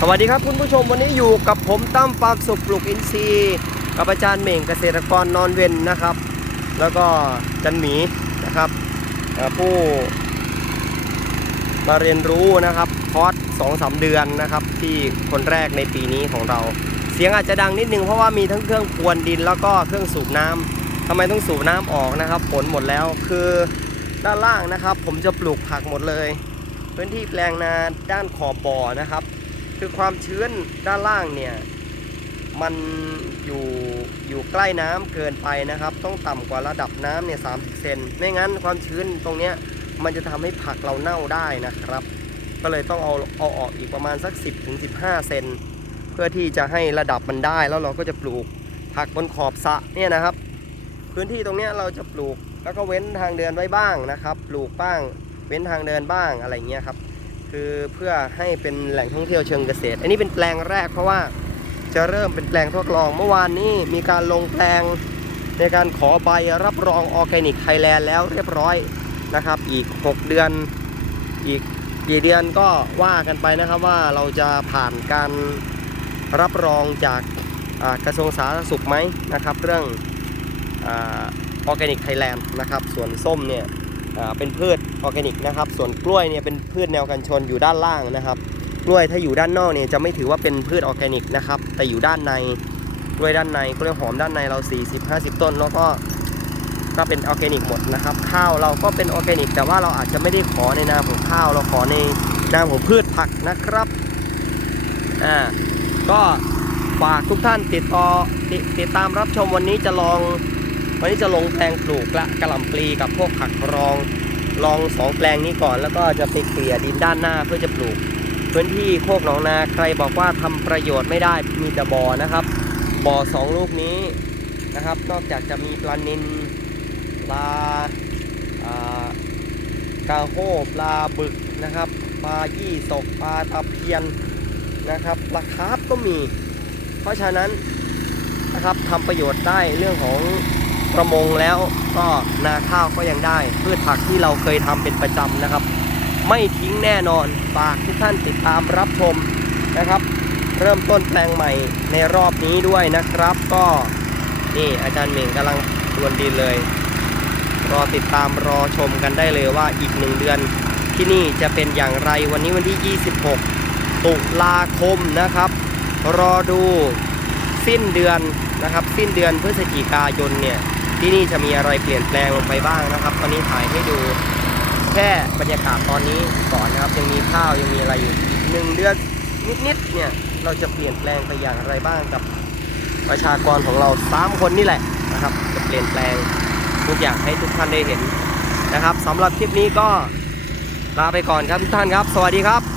สวัสดีครับคุณผู้ชมวันนี้อยู่กับผมตั้มปากสุกปลูกอินทรีย์กับอาจารย์เหม่งเกษตรกรนอนเวนนะครับ แล้วก็จันหมีนะครับผู้มาเรียนรู้นะครับคอร์สสองสามเดือนนะครับ ที่คนแรกในปีนี้ของเรา เสียงอาจจะดังนิดนึงเพราะว่ามีทั้งเครื่องพรวนดินแล้วก็เครื่องสูบน้ำทำไมต้องสูบน้ำออกนะครับฝนหมดแล้วคือด้านล่างนะครับ ผมจะปลูกผักหมดเลย พื้นที่แปลงนาด้านขอบบ่อนะครับ คือความชื้นด้านล่างเนี่ยมันอยู่อยู่ใกล้น้ำเกินไปนะครับ ต้องต่ำกว่าระดับน้ำเนี่ยสามเซนไม่งั้นความชื้นตรงเนี้ยมันจะทำให้ผักเราเน่าได้นะครับ ก็เลยต้องเอาเอาออกอีกประมาณสัก 10ถึง15เซนเพื่อที่จะให้ระดับมันได้แล้วเราก็จะปลูกผักบนขอบสะเนี่ยนะครับ พื้นที่ตรงเนี้ยเราจะปลูกแล้วก็เว้นทางเดินไว้บ้างนะครับ ปลูกบ้าง เว้นทางเดินบ้างอะไรเงี้ยครับ คือเพื่อให้เป็นแหล่งท่องเที่ยวเชิงเกษตร อันนี้เป็นแปลงแรกเพราะว่าจะเริ่มเป็นแปลงทดลอง เมื่อวานนี้มีการลงแปลงในการขอใบรับรองออร์แกนิกไทยแลนด์แล้วเรียบร้อยนะครับ อีก 6 เดือนอีกกี่เดือนก็ว่ากันไปนะครับว่าเราจะผ่านการรับรองจากกระทรวงสาธารณสุขไหมนะครับ เรื่องออร์แกนิกไทยแลนด์นะครับส่วนส้มเนี่ย เป็นพืชออร์แกนิกนะครับ ส่วนกล้วยเนี่ยเป็นพืชแนวกันชนอยู่ด้านล่างนะครับ กล้วยถ้าอยู่ด้านนอกเนี่ยจะไม่ถือว่าเป็นพืชออร์แกนิกนะครับ แต่อยู่ด้านในกล้วยด้านในกล้วยหอมด้านในเรา 40-50 ต้น แล้วก็ก็เป็นออร์แกนิกหมดนะครับ ข้าวเราก็เป็นออร์แกนิก แต่ว่าเราอาจจะไม่ได้ขอในนามของข้าว เราขอในนามของพืชผักนะครับอ่าก็ฝากทุกท่านติดต่อติติดตามรับชมวันนี้จะลอง วันนี้จะลงแปลงปลูกละกระหล่ำปลีกับพวกผักรองลองสองแปลงนี้ก่อนแล้วก็จะไปเกลี่ยดินด้านหน้าเพื่อจะปลูก พื้นที่โคกหนองนาใครบอกว่าทำประโยชน์ไม่ได้มีแต่บ่อนะครับบ่อสองลูกนี้นะครับ นอกจากจะมีปลานิลปลาอากาโฮปลาบึกนะครับปลายี่สกปลาตะเพียนนะครับปลาคาร์ฟก็มี เพราะฉะนั้นนะครับทำประโยชน์ได้เรื่องของ ประมงแล้วก็นาข้าวก็ยังได้ พืชผักที่เราเคยทำเป็นประจำนะครับ ไม่ทิ้งแน่นอนฝากทุกท่านติดตามรับชมนะครับ เริ่มต้นแปลงใหม่ในรอบนี้ด้วยนะครับ ก็นี่อาจารย์เหม่งกำลังรวนดินเลย รอติดตามรอชมกันได้เลยว่าอีกหนึ่งเดือนที่นี่จะเป็นอย่างไรวันนี้วันที่ 26 ตุลาคมนะครับ รอดูสิ้นเดือนนะครับ สิ้นเดือนพฤศจิกายนเนี่ย ที่นี่จะมีอะไรเปลี่ยนแปลงลงไปบ้างนะครับ ตอนนี้ถ่ายให้ดูแค่บรรยากาศตอนนี้ก่อนนะครับยังมีข้าวยังมีอะไรอยู่อีกหนึ่งเดือนนิดๆเนี่ยเราจะเปลี่ยนแปลงไปอย่างไรบ้างกับประชากรของเราสามคนนี่แหละนะครับ จะเปลี่ยนแปลงทุกอย่างให้ทุกท่านได้เห็นนะครับสำหรับคลิปนี้ก็ลาไปก่อนครับทุกท่านครับ สวัสดีครับ